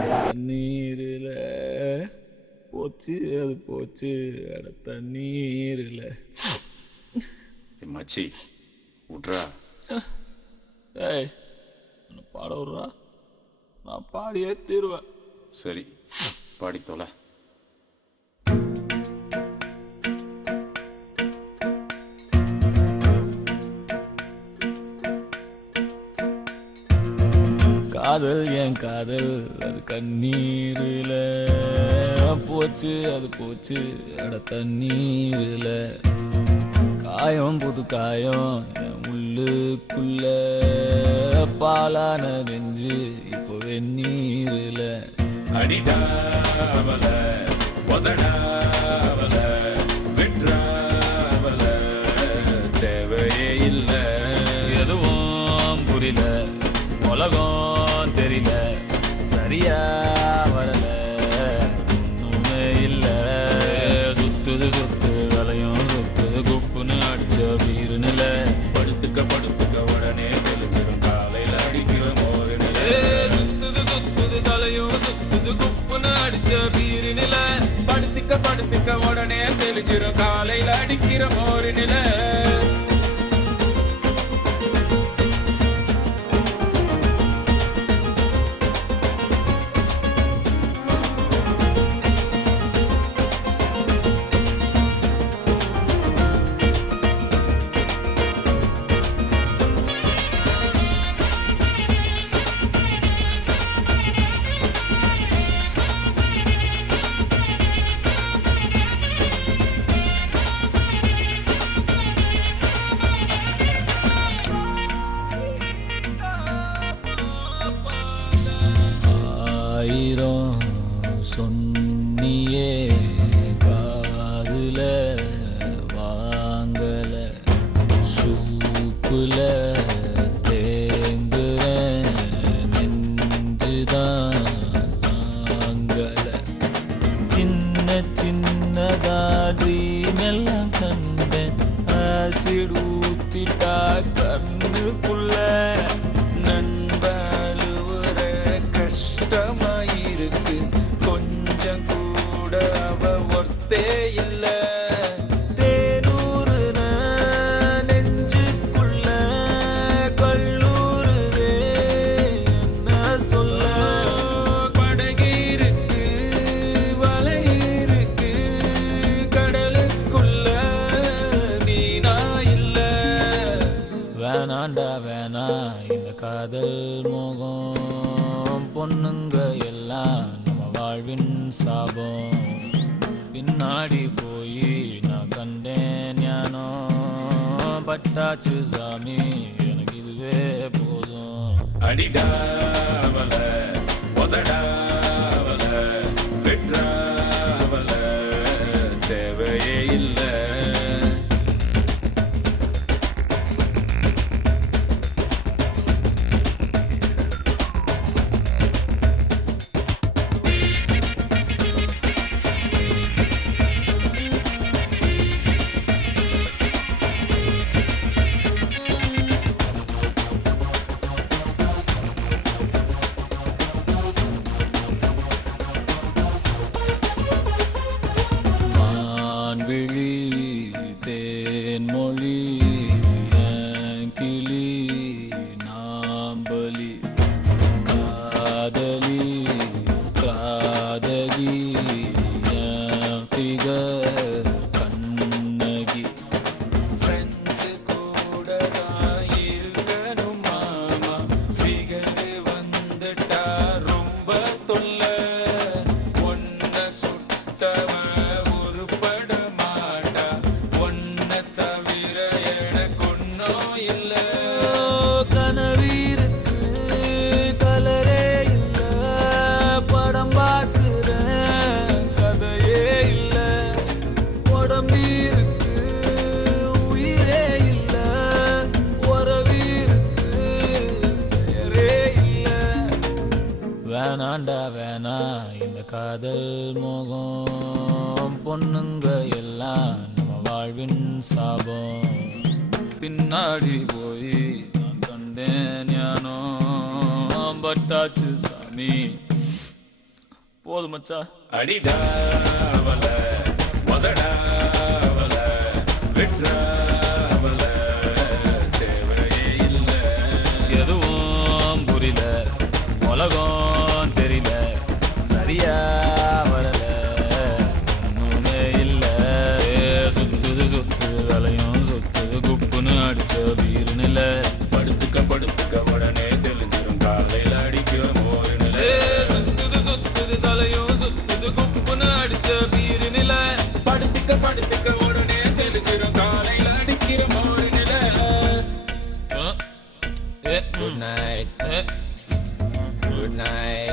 தண்ணீரில போச்சு அது போச்சு அட தண்ணீரில மச்சி விட்றா. ஏய் பாட விட்றா, நான் பாடியே தீருவேன். சரி பாடி தொலை. காதல் என் காதல் அது கண்ணீரில போச்சு அது போச்சு அட தண்ணீரில காயம் புது காயம் என் உள்ளுக்குள்ள பாலான நெஞ்சு இப்போ வெந்நீரில அடிடாவல உதடாவல விட்றாவல தேவையே இல்ல எதுவும் புரியல உலகம் தெரியல சரியா வரல ஒண்ணுமே இல்ல சுத்துது சுத்து வலையும் சுத்துது குப்புன்னு அடிச்ச வீருநில படுத்துக்க உடனே தெளிச்சிடும் காலையில அடிக்கிற மோரு நில சுத்துது சுத்துது தலையும் சுத்துது குப்புன்னு அடிச்ச வீருநில படுத்துக்க உடனே தெளிச்சிடும் காலையில அடிக்கிற மோரு நில சொன்னியே காதுல வாங்கல சூப்புல தேங்குற நெஞ்சுதான் தாங்கல சின்ன சின்னதா ட்ரீமெல்லாம் கண்டேன் ஆசிட் ஊத்திட்டா கண்ணுக்குள்ள நண்பழுவுற கஷ்டமாயிருக்கு கொஞ்சம் கூட அவ ஒர்த்தே இல்ல தேனூறுன நெஞ்சுக்குள்ள கல்லூருவே என்ன சொல்ல படகு இருக்கு வலை இருக்கு கடலுக்குள்ள நீனா இல்ல வேணாண்டா வேணா இந்த காதல் மோகம் பொண்ணுங்க எல்லாம் நம்ம வாழ்வின் சாபம் பின்னாடி போய் நான் கண்டேன் ஞானம் பட்டாச்சு சாமி எனக்கு இதுவே போதும் அடிடாவல உதடாவல விட்றாவல தேவையே இல்ல வேண்டாண்டா வேணா இந்த காதல் மோகம் பொண்ணுங்க எல்லாம் நம்ம வாழ்வின் சாபம் பின்னாடி போய் நான் கண்டேன் ஞானோ பட்டாச்சு சாமி போதும் மச்சா அடிடாவல மதடாவல விட்ராவல தேவையே இல்ல எதுவும் புரியல உலகம் தெரியல சரியா வரல ஒண்ணுமே இல்ல சுத்துது சுத்துது தலையும் சுத்துது குப்புன்னு அடிச்ச வீரு நில படுத்துக்க உடனே தெளிஞ்சிரும் காலையில அடிக்கிற மோரு நில சுத்துது சுத்துது தலையும் சுத்துது குப்புன்னு அடிச்ச வீரு நில படுத்துக்க உடனே தெளிஞ்சிரும் காலையில அடிக்கிற மோரு நில குட் நைட் குட் நைட்